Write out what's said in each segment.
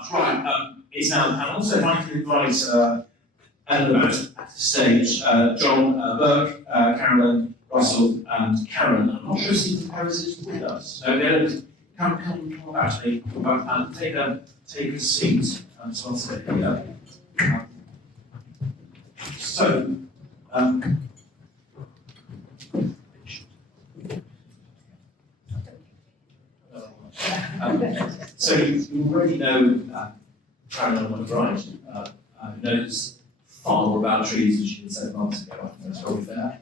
That's right. It's now the panel, so if I can invite Eleanor at the stage, Jon Burke, Carolyn, Russell, and Karen. I'm not sure Stephen Harris is with us. So come about me, and take a seat. So I'll say here. So you already know Carolyn Liebreich, who knows far more about trees than she did 7 months ago. I think that's probably fair.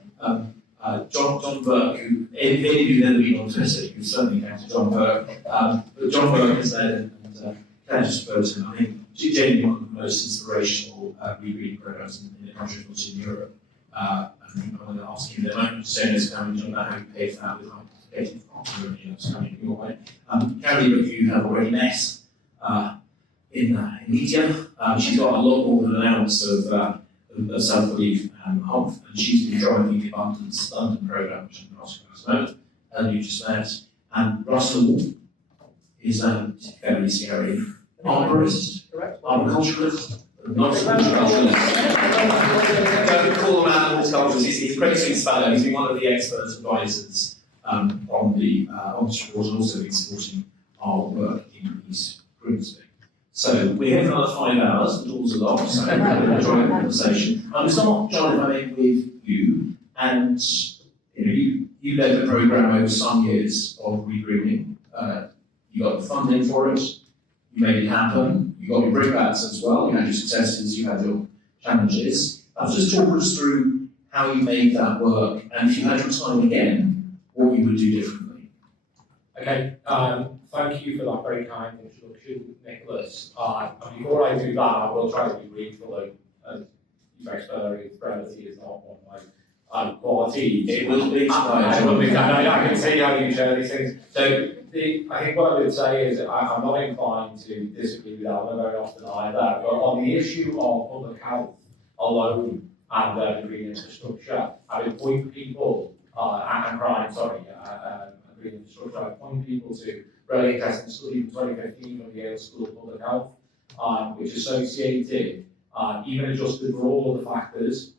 Jon Burke, who, if any of you have never been on Twitter, you can certainly go to Jon Burke. But Jon Burke has led, and Claire just referred to him, I think, genuinely one of the most inspirational rereading programs in the country, not in Europe. I think I'm going to ask you, there might be saying how you pay for that with hypothecating coming your way. Carolyn, you have already met in media. She's got a lot more than an ounce of self-belief and humph, and she's been driving the Abundance London programme, which I'm not going to and you just met. And Russell is very scary. Arborist, correct? Arboriculturalist, not horticulturalist. Don't call him out horticulturalist. He's a great speller. He's been one of the expert advisors on the report, and also been supporting our work in East Grimsby. So we're here for another 5 hours. The doors are locked, so I'm going to enjoy the conversation. I'm start, Jon, if I may, with you, and you led the programme over some years of regreening. You got the funding for it. You made it happen. You got your brickbats as well. You had your successes. You had your challenges. Just talk us through how you made that work, and if you had your time again, what you would do differently. Okay. Thank you for that very kind introduction, Nicholas. And before I do that, I will try to be brief, although brevity is not one of my qualities. It will be. I can see how you share these things. So I think what I would say is I'm not inclined to disagree with Eleanor very often either, but on the issue of public health alone and green infrastructure, I would point people, and crime, green infrastructure, I point people to really interesting study from 2015 from the Yale School of Public Health, which associated, even adjusted for all of the factors,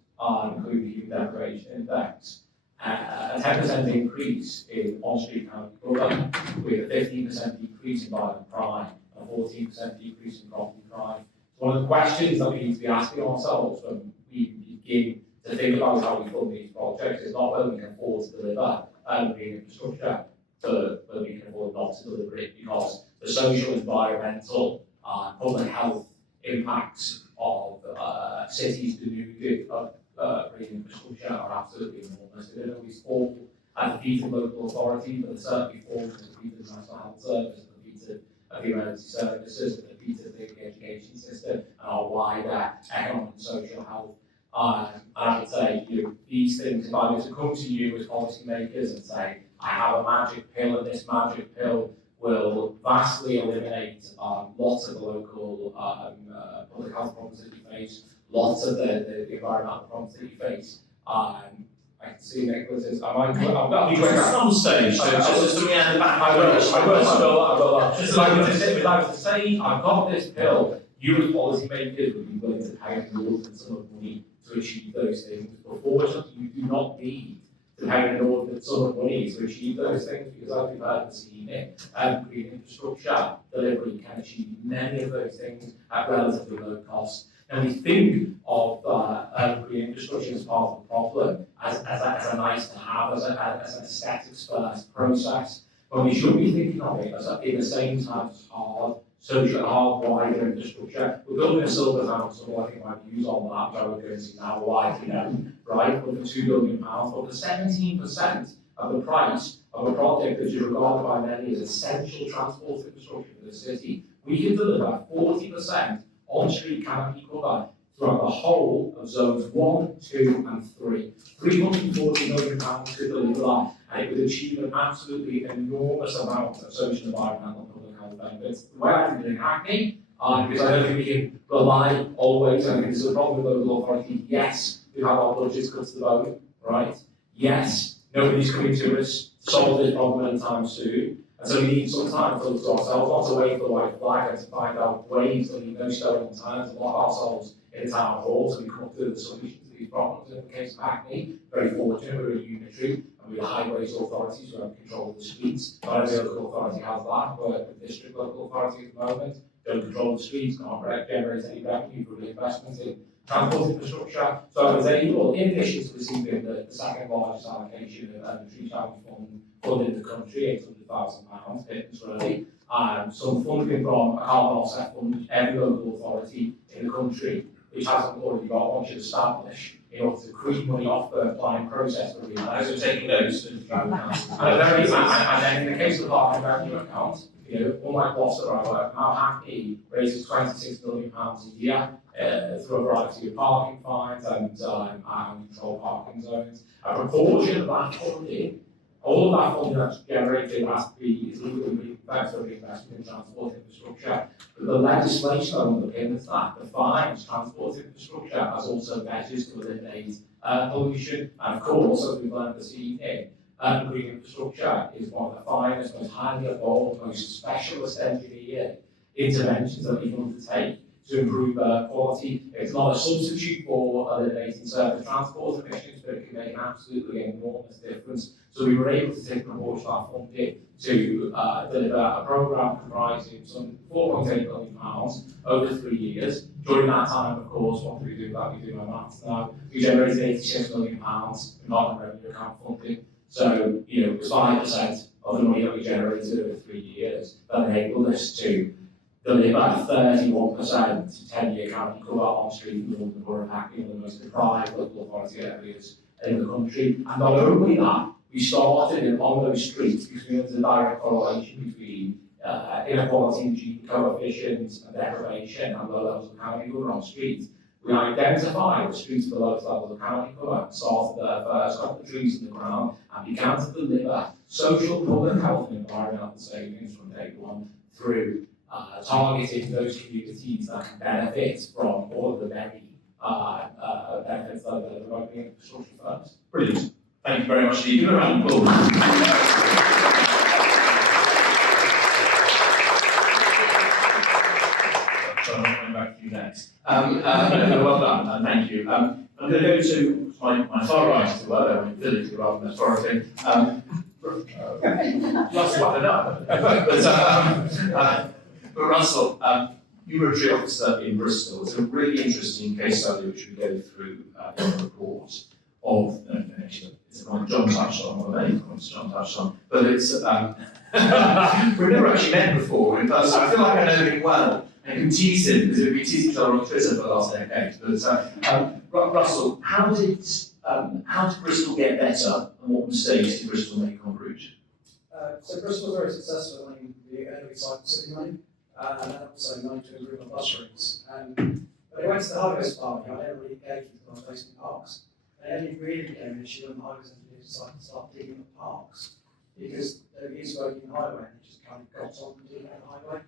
including the Human Deprivation Index, a 10% increase in on-street county cover, with a 15% decrease in violent crime, and a 14% decrease in property crime. So one of the questions that we need to be asking ourselves when we begin to think about how we fund these projects is not whether we can afford to deliver green infrastructure, but whether we can afford not to deliver it, because the social, environmental, public health impacts of cities denuded of green infrastructure are absolutely enormous. They don't always fall at the feet of local authority, but they certainly fall at the feet of the National Health Service, at the feet of the emergency services, at the feet of the education system, and our wider economic and social health. And I would say, these things, if I was to come to you as policymakers and say, I have a magic pill, and this magic pill will vastly eliminate lots of the local public health problems that you face, lots of the environmental problems that you face. I can see Nicholas is. I'll be quick. At some stage, just to me at the back. I will. Just like if I was to say, I've got this pill, you as policymakers would be willing to pay an inordinate sum of money to achieve those things. But fortunately, you do not need to pay an inordinate sum of money to achieve those things, because as we've heard this evening, green infrastructure delivery can achieve many of those things at relatively low cost. And we think of green infrastructure as part of the problem, as a nice to have, as an aesthetics first process, when we should be thinking of it as in the same time as hard social, hard wider infrastructure. We're building a silver town, so I think my views on that, which I would go into now, widely known, right? But for £2 billion, but for 17% of the price of a project that is regarded by many as essential transport infrastructure for the city, we can deliver 40% on-street canopy cover throughout the whole of zones 1, 2, and 3. £340 million to deliver that, and it would achieve an absolutely enormous amount of social, environmental, and public health benefits. The way I think in Hackney, because I don't think we can rely always, I think this is a problem with local authority. Yes, we have our budgets cut to the bone, right? Yes, nobody's coming to us to solve this problem anytime soon. And so we need some time to look to ourselves, not to wait for the white flag and to find out ways that leave no stone unturned to lock ourselves in the town hall so we come up with the solutions to these problems. In the case of Hackney, very fortunate, we're a unitary and we're highways authorities who have control of the streets. Not every local authority has that, but the district local authority at the moment don't control the streets, can't generate any revenue for reinvestment in transport infrastructure. So I was able, in addition to receiving the second largest allocation of the Tree Challenge Fund in the country, £800,000, pittance really, some funding from a carbon offset fund, every local authority in the country, which hasn't already got one, should establish in order to create money off the planning process for So taking notes. and then in the case of the parking revenue account, you know, unlike Gloucester, I work now, Hackney raises £26 million a year through a variety of parking fines and controlled parking zones. A proportion of that funding, all of that funding that's generated has to be legally backed for reinvestment in transport infrastructure. But the legislation that underpins that defines transport infrastructure as also measures to eliminate pollution. And of course, as we've learned this evening, green infrastructure is one of the finest, most highly evolved, most specialist engineered interventions that we can undertake to improve quality. It's not a substitute for eliminating surface transport emissions, but it can make an absolutely enormous difference. So we were able to take a proportion of our funding to deliver a programme comprising some £4.8 million over 3 years. During that time, of course, what do we do? That we do our maths now. We generated £86 million in parking revenue account funding. So, you know, it was 5% of the money that we generated over 3 years that enabled us to deliver 31% 10-year county cover on street in the Borough of Hackney, one of the most deprived local authority areas in the country. And not only that, we started on those streets because there's a direct correlation between inequality in Gini coefficients and deprivation and low levels of county cover on streets. We identified the streets with the lowest levels of county cover, started there first, got the trees in the ground, and began to deliver social, public health and environmental savings from day one through targeting those communities that can benefit from all of the many benefits that are providing infrastructure firms. Brilliant. Thank you very much, Steve. Give a round of applause. I'm coming back to you next. Well done, thank you. I'm going to go to my far right as well, ability rather than authority. Russell, I don't know. But Russell, you were a tree officer in Bristol. It's a really interesting case study which we go through in the report of, actually, it's a point John touched on, or many points John touched on, but it's, we've never actually met before in person. I feel like I know him well and can tease him because we've been teasing each other on Twitter for the last decade. But Russell, how did Bristol get better and what mistakes did Bristol make en route? So Bristol was very successful in the early cycle city money, and then also money to improve on bus routes. But it went to the highways party. I never really engaged with the replacement parks. And then it really became an issue when the highways engineers decided to start digging up parks, because they used to working the highway and they just kind of got on and digging out the highway.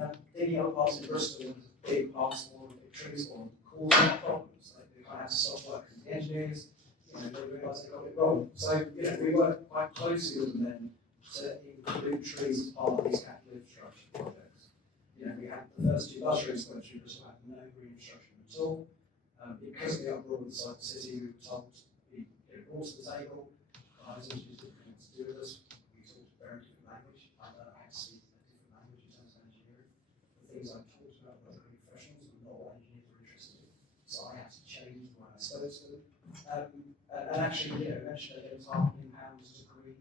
Now, digging up parks in Bristol was a big parks for big trees for caused a lot of problems. They kind of had to stop working with the engineers, they realised they got it wrong. So, we worked quite closely with them then to include trees as part of these capital infrastructure projects. We had the first 2 bus routes going through Bristol had no green infrastructure at all. Because of the uproar inside the city, we were told to be brought to the table. Organisers used different things to do with us. We talked a very different language. I had to speak a different language in terms of engineering. The things I talked about were very professionals and not what engineers were interested in. So I had to change the way I spoke to them. And actually, eventually they gave us £500,000 to green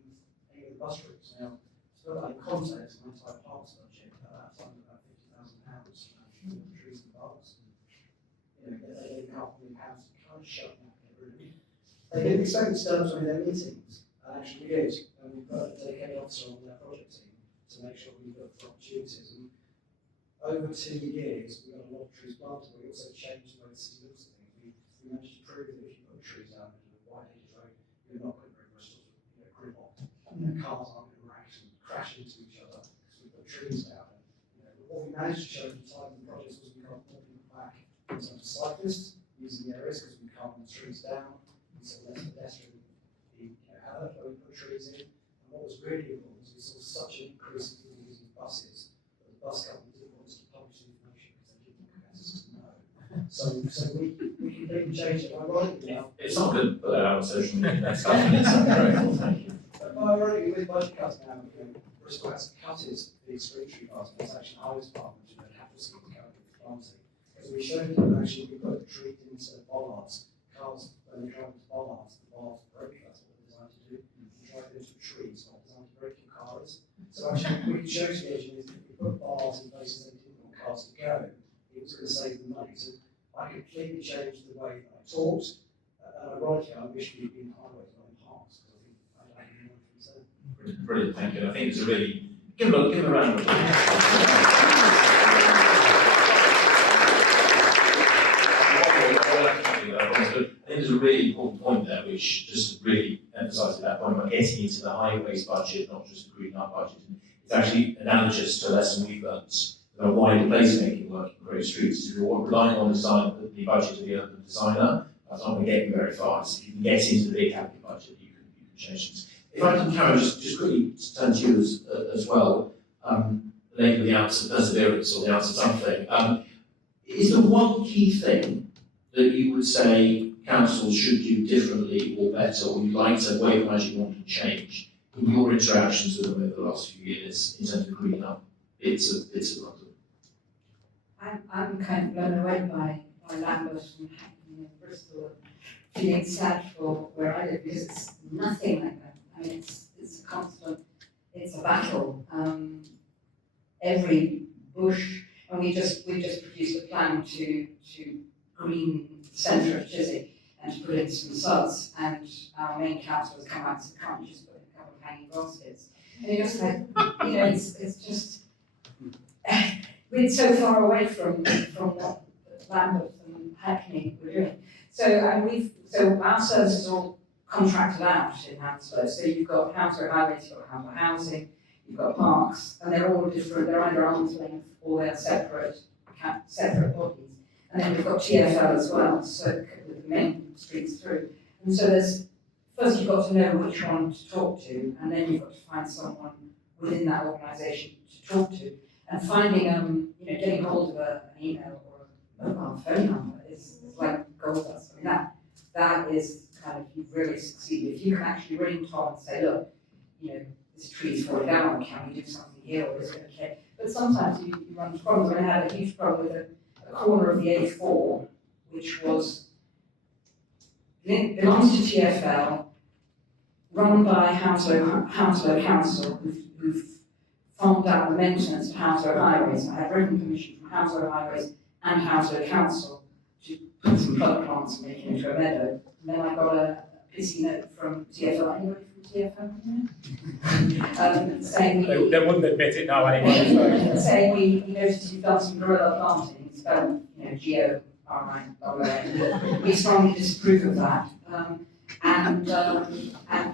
any of the bus routes. Now, to put that in context, my entire parks budget at that time was about £50,000 for the trees and parks. They gave £500,000 to kind of shut down everything. They didn't expect me to turn up to any of their meetings, and actually we did. And we put a dedicated officer on their project team to make sure we looked for opportunities. And over 2 years, we got a lot of trees planted, but we also changed the way the city looks at things. We managed to prove that if you put trees out in a wide age road, you're not going to bring Bristol's gridlock. Cars aren't going to crash into each other because we put trees down. What we managed to show at the time of the project was we got more people back in terms of cyclists using the areas because we calmed the trees down, we saw less pedestrian being hurt when we put trees in, and And what was really important was we saw such an increase in people using buses, that the bus company didn't want us to publish the information because they didn't want us to know. So we completely changed it. Ironically now, It's not good to put that out on social media. That's grateful, thank you. but ironically with budget cuts now, Bristol has cut the street tree part, and it's actually the highest part, which they have to see the character of planting. Because we showed them actually we put a treat into bollards. Cars, when they drive into bollards, the bollards break, that's what they're designed to do. You drive into trees, not designed to break your cars. So actually, we showed the engineers that if we put bollards in places they didn't want cars to go, it was going to save them money. So I completely changed the way that I talked. And ironically, I wish we'd been highways, not in parks, because I didn't know what to say. Brilliant, thank you. I think it's a really, give them a round of applause. I think there's a really important point there, which just really emphasises that point about getting into the highways budget, not just the green up budget. It's actually analogous to a lesson we've learned about wider placemaking work in great streets. If you're relying on the budget of the urban designer, that's not going to get you very far. So if you can get into the big capital budget, you can change things. If I can, Karen, just quickly turn to you as well, the lady with the ounce of perseverance or the ounce of something. Is there one key thing that you would say councils should do differently or better, or you'd like to wave magic wand and change in your interactions with them over the last few years in terms of greening up bits of London? I'm kind of blown away by Lambeth and Hackney and Bristol, and feeling sad for where I live because it's nothing like that. I mean, it's a constant, it's a battle. Every bush, and we just produced a plan to green the centre of Chiswick and to put in some suds, and our main council has come out and said, can't you just put in a couple of hanging baskets? And you're just like, it's just, we're so far away from what Lambeth and Hackney were doing. So our services are all contracted out in Hounslow. So you've got Hounslow Highways, you've got Hounslow Housing, you've got parks, and they're all different. They're either arm's length or they're separate bodies. And then we've got TFL as well, so with the main streets through. And so first you've got to know which one to talk to, and then you've got to find someone within that organisation to talk to. And finding, getting hold of an email or a mobile phone number is like gold dust. I mean, that is kind of, you've really succeeded. If you can actually ring Tom and say, look, this tree's falling down, can we do something here, or is it okay? But sometimes you run into problems. I had a huge problem with a corner of the A4, which belongs to TFL, run by Hounslow Council, who've farmed out the maintenance to Hounslow Highways. I had written permission from Hounslow Highways and Hounslow Council to put some plug plants and make it into a meadow. And then I got a pissy note from TFL. Anybody from TFL? Saying they wouldn't admit it now anyway. Saying we noticed you've done some guerrilla planting, spelled G-O-R-I-L-L-A. We strongly disapprove of that.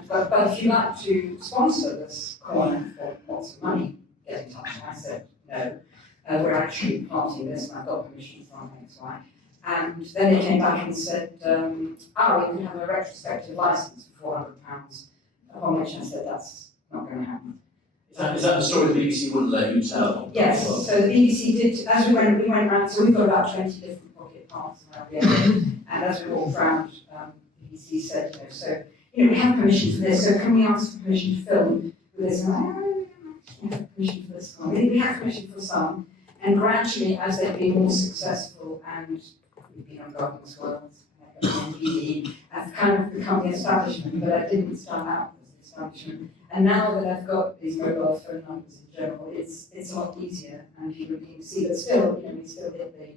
But if you'd like to sponsor this corner for lots of money, get in touch. And I said, no, we're actually planting this, and I've got permission from XY. And then they came back and said, we can have a retrospective license for £400, upon which I said, that's not going to happen. Is that the story the BBC wouldn't let you tell? Yes, so the BBC did, as we went around, so we've got about 20 different pocket parks around the area, and as we walked around, the BBC said, we have permission for this, so can we ask for permission to film with this? And we have permission for this one. We have permission for some, and gradually, as they've been more successful, and we've been on Garden Squirrels, and TV, I've kind of become the establishment, but I didn't start out as the establishment. And now that I've got these mobile phone numbers in general, it's a lot easier, and people can see that still, we still hit the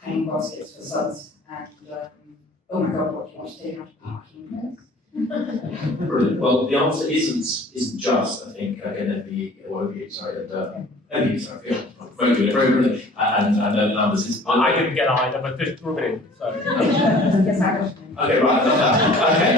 hanging baskets for suds, and oh my God, what do you want to take out of parking? Brilliant. Well, the answer isn't just, I think, again, MBE, sorry, MBE, sorry, very brilliant, and I know the numbers is. I didn't get either, but just rub it in. So. Yes, I got it. Okay, right, I love that. Okay.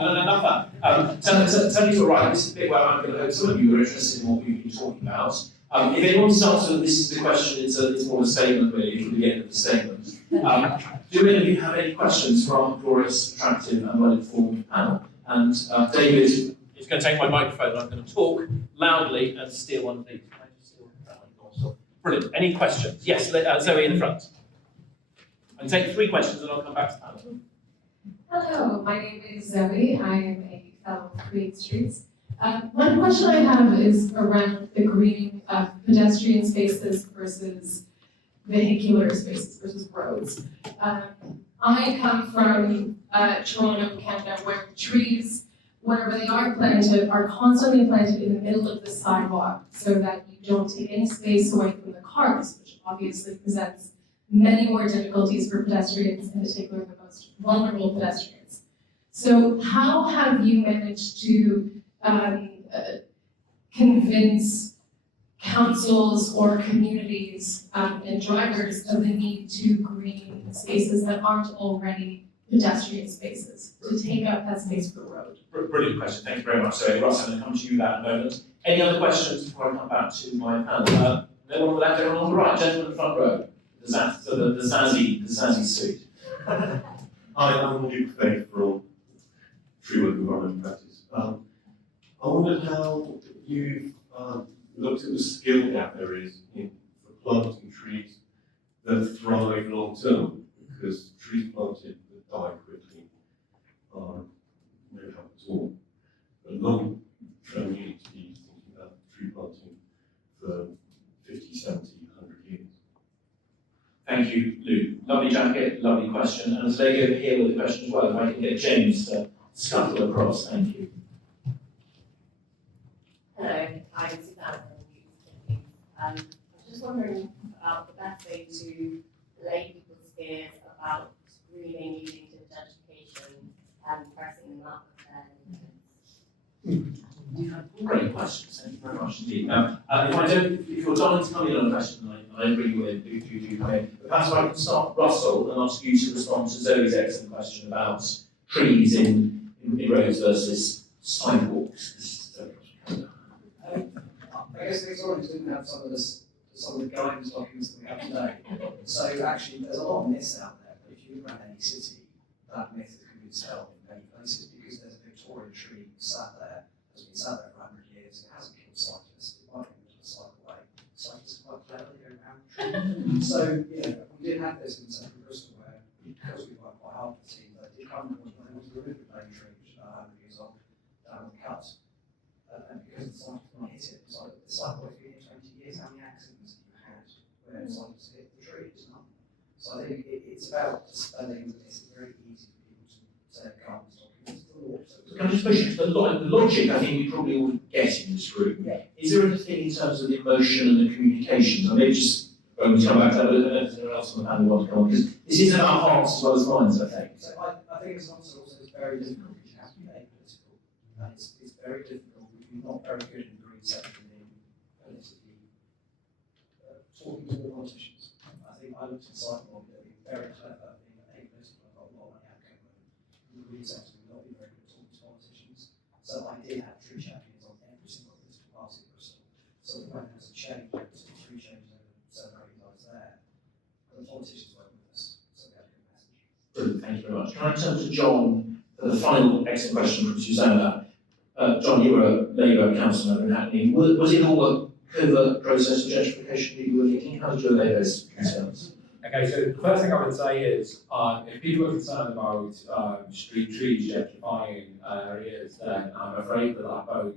Enough of that. Turning to the right, this is the bit where I'm going to hope some of you are interested in what we've been talking about. If anyone starts to, this is the question, it's more a statement really, from the end of the statement. Do any of you have any questions for our glorious, attractive and well-informed panel? And David is going to take my microphone and I'm going to talk loudly and steal one of these. Can I just steal that one? Brilliant. Any questions? Yes, Zoe in the front. I'll take 3 questions and I'll come back to panel. Hello, my name is Zoe. I am a fellow of Create Streets. One question I have is around the greening of pedestrian spaces versus vehicular spaces versus roads. I come from Toronto, Canada, where trees, wherever they are planted, are constantly planted in the middle of the sidewalk so that you don't take any space away from the cars, which obviously presents many more difficulties for pedestrians, in particular the most vulnerable pedestrians. So how have you managed to convince councils or communities and drivers of the need to green spaces that aren't already pedestrian spaces, to take up that space for road? Brilliant question, thank you very much. So Ross, I'm going to come to you in that moment. Any other questions before I come back to my panel? No one on the left, everyone on the right, gentleman in the front row. The Zazzy suit. Hi, I'm Liebreich from Tree Work Environment Practice. I wondered how you've looked at the skill gap there is for planting trees that thrive long term, because trees planted that die quickly are no help at all. But long term, you need to be thinking about tree planting for 50, 70, 100 years. Thank you, Lou. Lovely jacket, lovely question. And as they go here with the question as well, if I can get James to scuttle across, thank you. Hello, I'm Suzanne from Youth. I was just wondering about the best way to lay people's fears about greening leading to gentrification and pressing them up with their Great questions, thank you very much indeed. If you're dying to come in on a question, I bring you in, do come in. But perhaps I can start, Russell, and ask you to respond to Zoe's excellent question about trees in roads versus sidewalks. I guess the historians didn't have some of the guidance documents that we have today. So actually, there's a lot of myths out there. But if you look around any city, that myth can be dispelled in many places because there's a Victorian tree sat there, has been sat there for 100 years, it hasn't killed cyclists. It might be able to cycle away. Cyclists are quite clever, they go around the tree. So, we did have this in central Bristol where, because we worked quite hard with the team, they did come to when they wanted to remove the main tree, which is about 100 years old, down the cut. And because the cyclists might hit it, the cycle has been here 20 years, how many accidents have you had where cyclists hit the tree? It's not. So I think it's about dispelling that it's very easy for people to say guidance documents to the law. Can I just push you to the logic I think we probably all get in this room? Yeah. Is there anything in terms of the emotion and the communications? I may just when we come back to that, but I don't know if anyone else on the panel wants to come on, because this is about hearts as well as minds, I think. So I think as an answer also it's very difficult because you have to be apolitical. And it's very difficult. We're not very good in the green sector in politically talking to all politicians. I think I looked at Cyclone, they'd be very clever being apolitical. I've got a lot of money out of the green sector, we've not been very good at talking to politicians. So I did have tree champions on every single political party in Bristol. So when there was a change, there was three changes over 7 or 8 years there. The politicians weren't with us, so we had a good message. Brilliant, thank you very much. Can I turn to John for the final excellent question from Susanna? John, you were a Labour council member in Hackney. Was it all a covert process of gentrification that you were leading? How did you allay those concerns? Okay, so the first thing I would say is, if people are concerned about street trees gentrifying areas, then I'm afraid that boat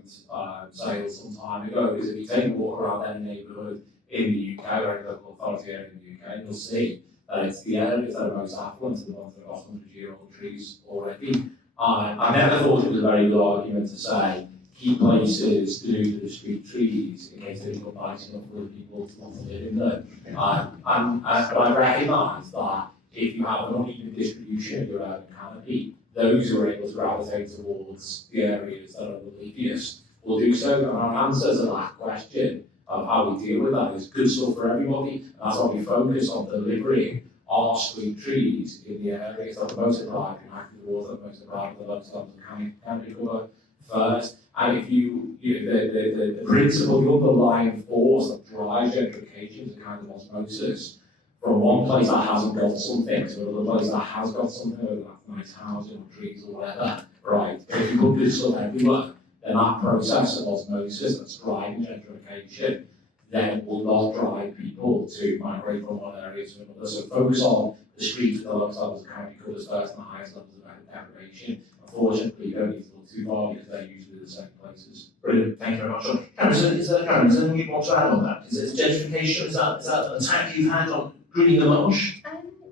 sailed some time ago. Because if you take a walk around any neighbourhood in the UK or any local authority area in the UK, you'll see that it's the areas that are most affluent and the ones that have got 100-year-old trees already. I never thought it was a very good argument to say keep places to do the street trees in case they've got nice enough for people to want to live in them. But I recognise that if you have an uneven distribution of your urban canopy, those who are able to gravitate towards the areas that are the leafiest will do so. And our answer to that question of how we deal with that is good stuff for everybody. And that's why we focus on delivering our street trees in the areas that are most deprived and active towards the most deprived of the lowest levels of canopy cover first. And if the principle, the underlying force that drives gentrification is a kind of osmosis from one place that hasn't got something to another place that has got something, whether that's nice housing or trees or whatever, right? But if you put good stuff everywhere, then that process of osmosis that's driving gentrification then will not drive people to migrate from one area to another. So focus on the streets with the lowest levels of county colours first and the highest levels of deprivation. Unfortunately, you don't need to look too far because they're usually the same places. Brilliant, thank you very much. Carolyn, is there anything you want to add on that? Is it gentrification? Is that an attack you've had on greening the marsh? Thank you.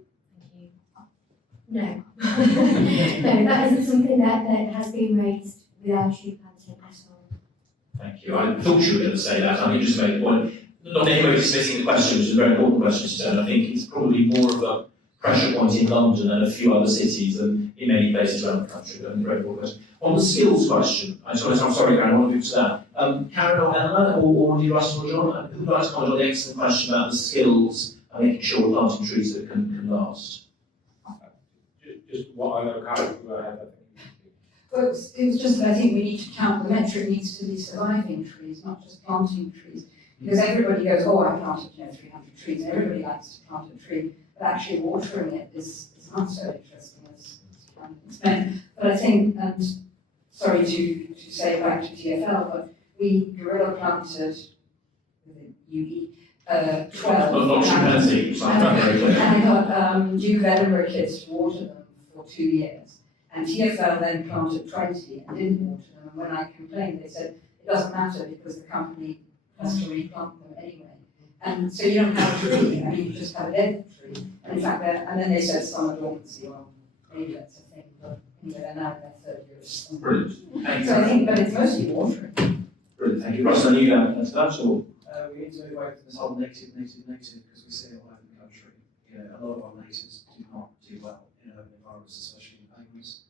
No. No, that isn't something that has been raised with our tree planting at all. Thank you. I thought you were going to say that. I think just to make a point, not anybody dismissing the question, which is a very important question to turn. I think it's probably more of a pressure point in London and a few other cities than in many places around the country. But very important question. On the skills question, I'm sorry, Karen, I want to move to that. Karen or Eleanor, or indeed Russell or John, who would like to comment on the excellent question about the skills and making sure we're planting trees that can last? Just what I know, Karen, go ahead. Well, it was just that I think we need to count, the metric needs to be surviving trees, not just planting trees. Because everybody goes, oh, I planted 300 trees, and everybody likes to plant a tree, but actually watering it is not so interesting as it's meant. But I think, and sorry to say back to TFL, but we gorilla planted with a UE 12. Not chimpanzee, so I'm not very clear. And I got Duke of Edinburgh kids to water them for 2 years. And TFL then planted 20 and didn't water them. And when I complained, they said, it doesn't matter because the company has to replant them anyway. And so you don't have a tree, I mean, you just have a dead tree. And in fact, and then they said summer dormancy, well, maybe that's a thing, but anyway, they're now in their 3rd years. Brilliant. Thank So I you. think, but it's mostly watering. Brilliant, thank you. Russell, are you going to answer that, or? We need to move away from this whole negative, because we see it all over the country. You know, a lot of our natives do not do well in urban environments, especially in pavements.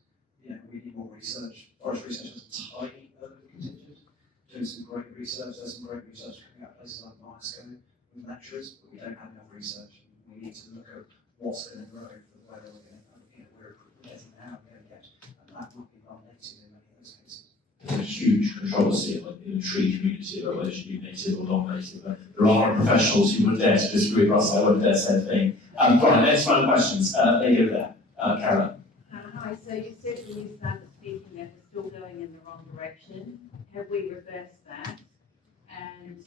You know, we need more research. Forest research has a tiny urban contingent, doing some great research. There's some great research coming out of places like Marsh with lecturers, but we don't have enough research. We need to look at what's going to grow for where we're going to, we're getting now, we're going to get, and that would be non-native in many of those cases. There's a huge controversy in the tree community about whether it should be native or non-native. There are professionals who would dare to disagree with us. I wouldn't dare say a thing. Right, next round of questions. Lady over there, Carolyn. Hi, so you said in New Standard speaking that we're still going in the wrong direction. Have we reversed that? And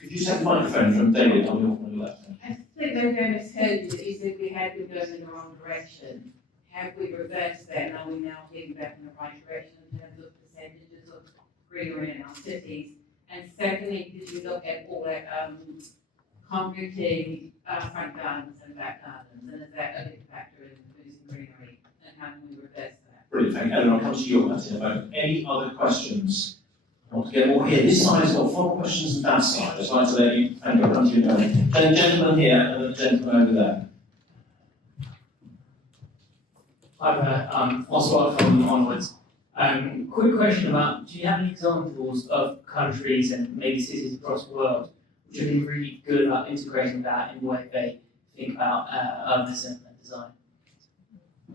Could you take the microphone from Doyley on your left? I think they were going to tell you that you said we had been going in the wrong direction. Have we reversed that and are we now heading back in the right direction in terms of percentages of greenery in our cities? And secondly, did you look at all that concreting front gardens and back gardens? And is that a big factor in losing greenery? And how can we reverse that? Brilliant, thank you. Eleanor, I'll come to you on that in a moment. Any other questions? I want to get more here. This side has got 4 questions than that side. I'd just like to let you, thank you, I'll come to you in a moment. Then gentleman here and the gentleman over there. Hi there, Oswald from Onwards. Quick question about, do you have any examples of countries and maybe cities across the world which have been really good about integrating that in the way they think about urbanism and design?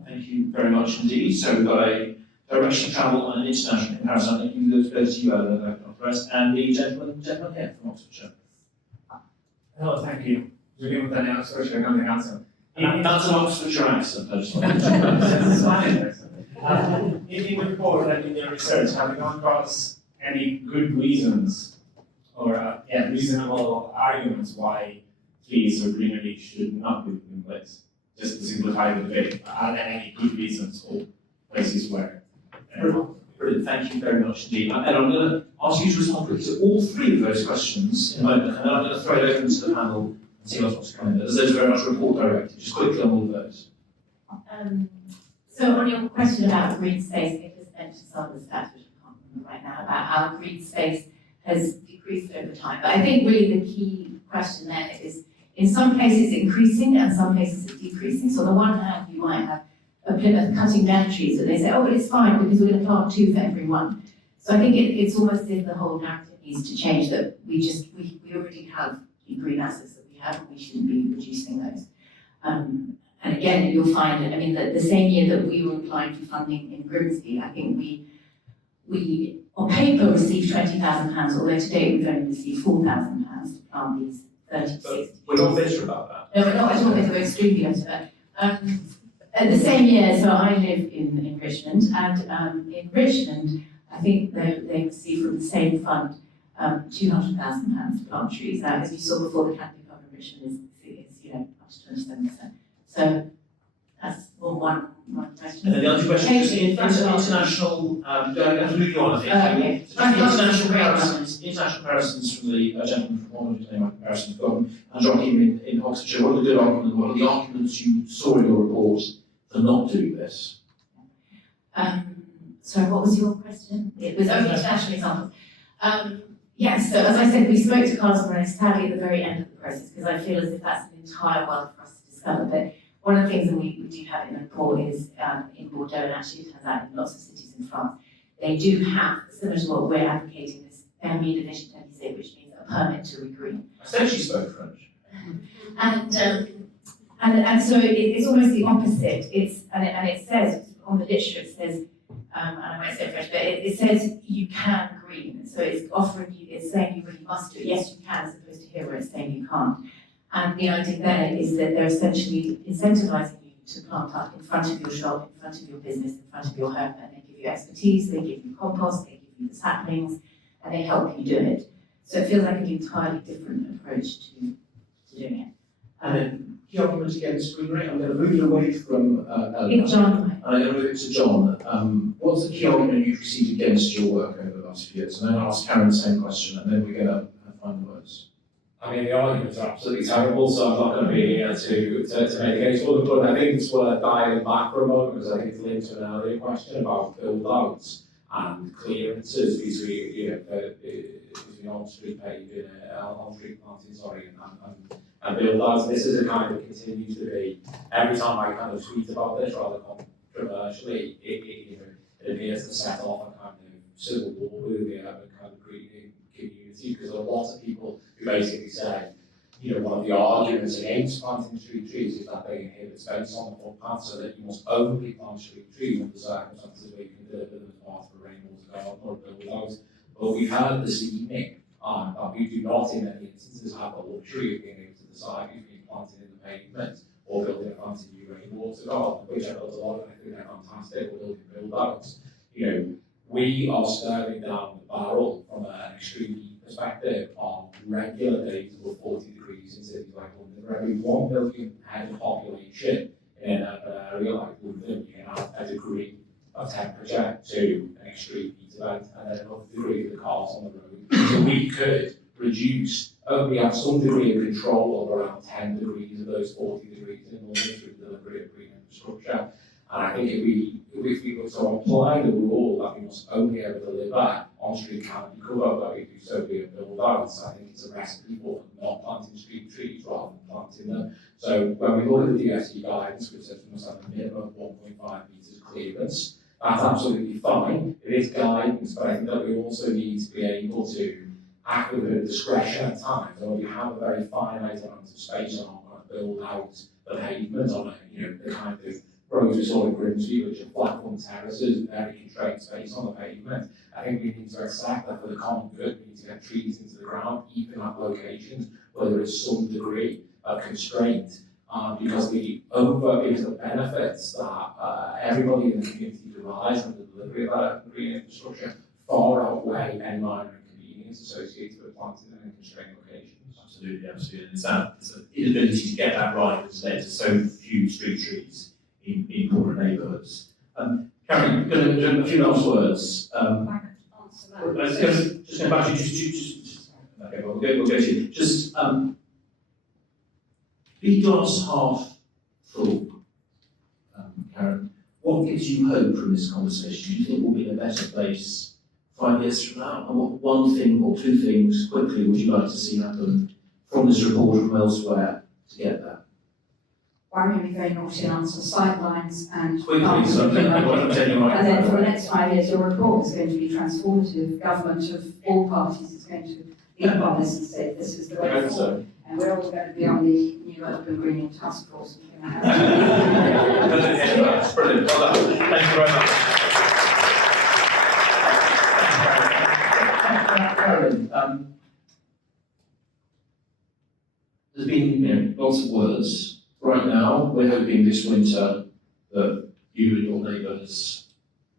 Thank you very much indeed. So we've got a direction of travel and an international comparison. I think you go to you, Eleanor, first, and the gentleman here from Oxfordshire. Hello, thank you. Julian Daniel, Oxfordshire County Council. That's an Oxfordshire accent, I just want to That's a Spanish accent. In the report and in your research, have you come across any good reasons or reasonable arguments why trees or greenery should not be in place? Just to simplify the debate, are there any good reasons or places where? Brilliant, thank you very much indeed. And I'm going to ask you to respond quickly to all 3 of those questions in a moment, and then I'm going to throw it open to the panel and see what wants to come in. There's very much report directed, just quickly on all of those. So on your question about green space, I just mentioned some of the stats which I can't remember right now about how green space has decreased over time. But I think really the key question there is in some places increasing and some places it's decreasing. So on the one hand, you might have a Plymouth cutting down trees and they say, oh, but it's fine because we're going to plant 2 for every 1. So I think it's almost as if the whole narrative needs to change, that we already have the green assets that we have and we shouldn't be reducing those. And again, you'll find, I mean, the same year that we were applying for funding in Grimsby, I think we on paper received £20,000, although to date we've only received £4,000 to plant these 30 to 60. We're not bitter about that. No, we're not talking about extremely better. At the same year, so I live in Richmond, and in Richmond, I think they received from the same fund £200,000 to plant trees. Now, as you saw before, the capital fund in Richmond is up to 27%. So that's one question. And then the other question is international, moving on, I think. International comparisons from the gentleman from Holland, whose name I comparisons from, and Joachim in Oxfordshire. What are the good arguments, what are the arguments you saw in your report for not doing this? Sorry, what was your question? It was international examples. Yes, so as I said, we spoke to Carlos Morales sadly at the very end of the process, because I feel as if that's an entire world for us to discover. But one of the things that we do have in the report is in Bordeaux, and actually it turns out in lots of cities in France, they do have, similar to what we're advocating, this permis de végétaliser, which means a permit to regreen. I said she spoke French. And so it's almost the opposite. It says on the literature, it says, and I won't say French, but it says you can green. So it's offering you, it's saying you really must do it. Yes, you can, as opposed to here where it's saying you can't. And the idea there is that they're essentially incentivizing you to plant up in front of your shop, in front of your business, in front of your home, and they give you expertise, they give you compost, they give you the saplings, and they help you do it. So it feels like an entirely different approach to doing it. And then key arguments against greenery. I'm going to move you away from Eleanor. John. And I'm going to move it to John. What's the key argument you've received against your work over the last few years? And then I'll ask Karen the same question, and then we're going to have final words. I mean, the arguments are absolutely terrible, so I'm not going to be here to make a case for them, but I think it's worth dialing back for a moment, because I think it's linked to an earlier question about build-outs and clearances between, between on-street paving, on-street planting, and build-outs. This is a kind of continues to be, every time I kind of tweet about this, rather controversially, it appears to set off a kind of civil war with the urban kind of greening community, because a lot of people who basically say, one of the arguments against planting street trees is that they inhibit space on the footpath, so that you must only plant street trees under circumstances where you can deliver them as part of a rainwater garden or a build-out. But we've heard this evening that we do not, in many instances, have the luxury of being able to decide between planting in the pavement or building a fancy new rainwater garden, which I built a lot of. I think they're fantastic, or building build-outs. We are staring down the barrel from an extreme heat perspective on regular days above 40 degrees in cities like London. For every 1 million head of population in an urban area like London, you can have a degree of temperature to an extreme heat event, and then another degree of the cars on the road. So we could reduce, we have some degree of control of around 10 degrees of those 40 degrees in London through the delivery of green infrastructure. And I think if we were to apply the rule that we must only ever deliver on-street canopy cover, that we do so via build-outs, I think it's a recipe for not planting street trees rather than planting them. So when we look at the DSE guidance, which says we must have a minimum of 1.5 metres clearance, that's absolutely fine. It is guidance, but I think that we also need to be able to act with a bit of discretion at times. And when you have a very finite amount of space on to build out the pavement on the kind of roads we saw in Grimsby, which are flat-front terraces, very constrained space on the pavement. I think we need to accept that for the common good, we need to get trees into the ground, even at locations where there is some degree of constraint, because the benefits that everybody in the community derives from the delivery of that green infrastructure far outweigh any minor inconvenience associated with planting them in constrained locations. Absolutely. It's the inability to get that right that's led to so few street trees in poorer neighbourhoods. Carolyn, going to do a few last words. Just going back to just okay, we'll go to you. Just be glass half full, Karen. What gives you hope from this conversation? Do you think we'll be in a better place 5 years from now? And what one thing or two things quickly would you like to see happen from this report or from elsewhere to get there? Well, I'm going to be very naughty and answer sidelines and Quickly, so and then for the next 5 years, your report is going to be transformative. Government of all parties is going to leap on this and say this is the way forward. And we're all going to be on the new urban greening task force. And we're going to have That's brilliant. Well done. Thank you very much. Carolyn, there's been been lots of words. Right now, we're hoping this winter that you and your neighbours,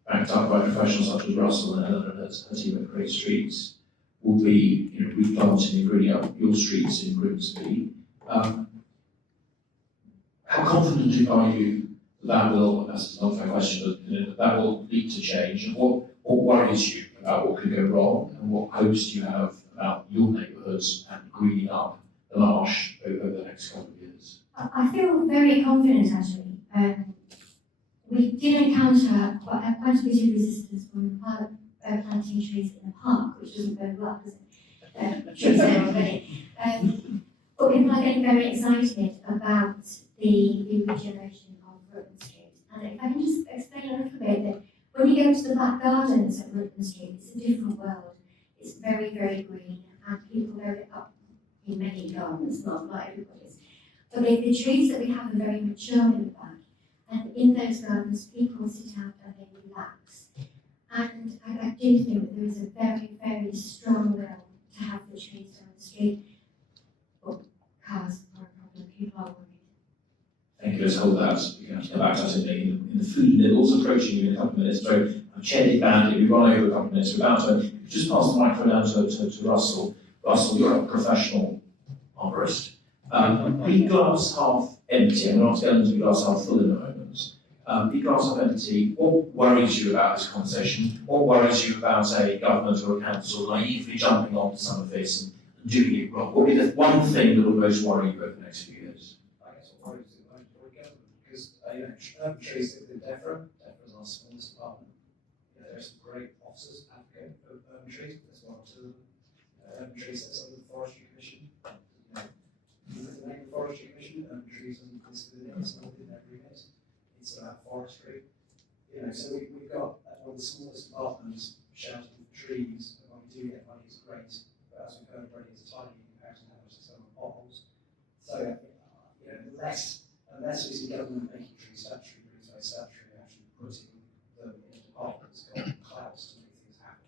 backed up by professionals such as Russell and Eleanor and her team at Great Streets, will be replanting and greening up your streets in Grimsby. How confident are you that will, that's an unfair question, but that will lead to change? And what worries you about what could go wrong, and what hopes do you have about your neighbourhoods and greening up the Marsh over the next couple of years? I feel very confident actually. We did encounter quite a bit of resistance from planting trees in the park, which doesn't go well, does it? Trees there already. But people are getting very excited about the regeneration of Rutland Street. And if I can just explain a little bit that when you go to the back gardens at Rutland Street, it's a different world. It's very, very green, and people go up in many gardens, not everybody's. But the trees that we have are very mature in the back. And in those gardens, people sit out and they relax. And I do think that there is a very, very strong will to have the trees down the street. But cars are a problem, people are worried. Thank you, let's hold that. We can come back to us in the food nibbles, approaching you in a couple of minutes. So I've chaired it badly, we've run over a couple of minutes. We're about to just pass the microphone down to Russell. Russell, you're a professional arborist. Be glass half empty, and we're not going to be glass half full in the moment. Be glass half empty. What worries you about this conversation? What worries you about a government or a council naively jumping onto some of this and doing it wrong? What would be the one thing that will most worry you over the next few years? I guess what worries me most is government, because urban trees are DEFRA. DEFRA is our smallest department. There are some great officers advocate for urban trees, but there's one or two of them. Urban trees sits under the Forestry Commission. The name of the Forestry Commission, urban trees doesn't exist within it, it's not within their remit. It's about forestry. So we've got one of the smallest departments shouting for trees, and when we do get money, it's great. But as we've heard already, it's tiny compared to how much it's done on potholes. So, unless we see government making trees statutory, actually putting them in departments, got clouds to make things happen,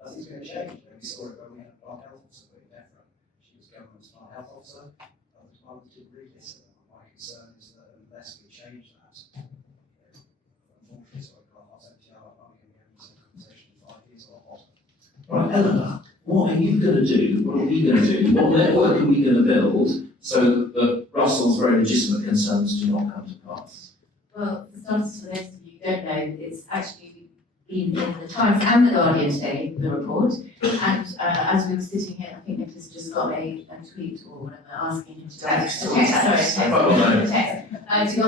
nothing's going to change. We saw it when we had a plant health officer put in DEFRA. She was government's plant health officer. Other departments didn't really listen. My concern is that unless we change that, unfortunately, so I've got heart empty, I'm going to be having the same conversation in 5 years or what. Right, Eleanor, what are you going to do? What are we going to do? What network are we going to build so that Russell's very legitimate concerns do not come to pass? Well, for starters, for those of you who don't know, it's actually been in the Times and the Guardian today, the report. And as we were sitting here, I think Nicholas just got a tweet or whatever asking him to go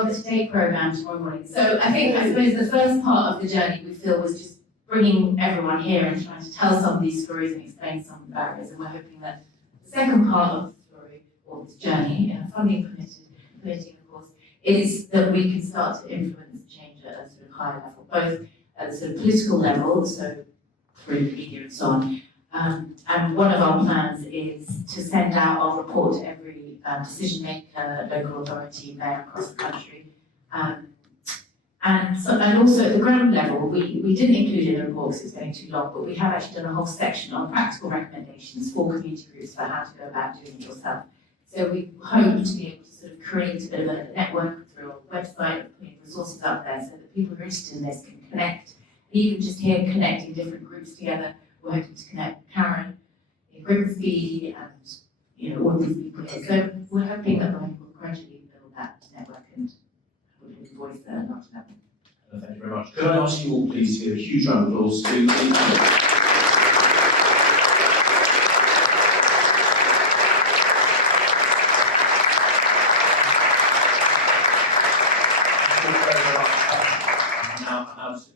on the Today programme tomorrow morning. So I suppose the first part of the journey we feel was just bringing everyone here and trying to tell some of these stories and explain some of the barriers. And we're hoping that the second part of the story, or this journey, funding permitting of course, is that we can start to influence change at a sort of higher level, both at the sort of political level, so through the media and so on. And one of our plans is to send out our report to every decision maker, local authority, mayor across the country. And also at the ground level, we didn't include in the report because it's going too long, but we have actually done a whole section on practical recommendations for community groups for how to go about doing it yourself. So we hope to be able to sort of create a bit of a network through our website, putting resources up there so that people who are interested in this can connect. Even just here connecting different groups together, we're hoping to connect Carolyn in Grimsby and all of these people here. So we're hoping that we'll gradually build that network and have a voice there and not happen. Thank you very much. Could I ask you all please to give a huge round of applause to the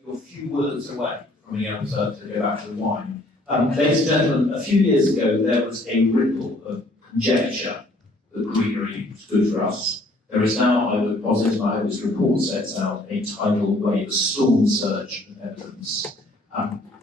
you're a few words away from being able to go back to the wine. Ladies and gentlemen, a few years ago there was a ripple of conjecture that greenery was good for us. There is now, I would posit, and I hope this report sets out, a tidal wave, a storm surge of evidence.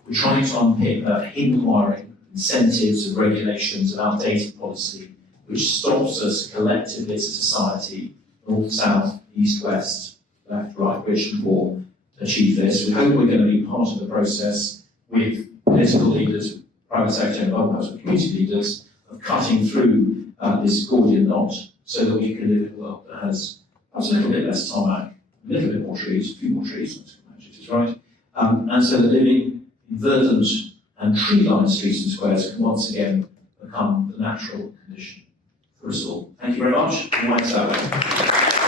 We're trying to unpick hidden wiring, incentives and regulations and outdated policy, which stops us collectively as a society, north, south, east, west, left, right, rich and poor, achieve this. We hope we're going to be part of the process with political leaders, private sector involvement, with community leaders, of cutting through this Gordian knot so that we can live in a world that has perhaps a little bit less tarmac, a little bit more trees, a few more trees, Magic is right, and so that living in verdant and tree-lined streets and squares can once again become the natural condition for us all. Thank you very much, and thanks, Sarah.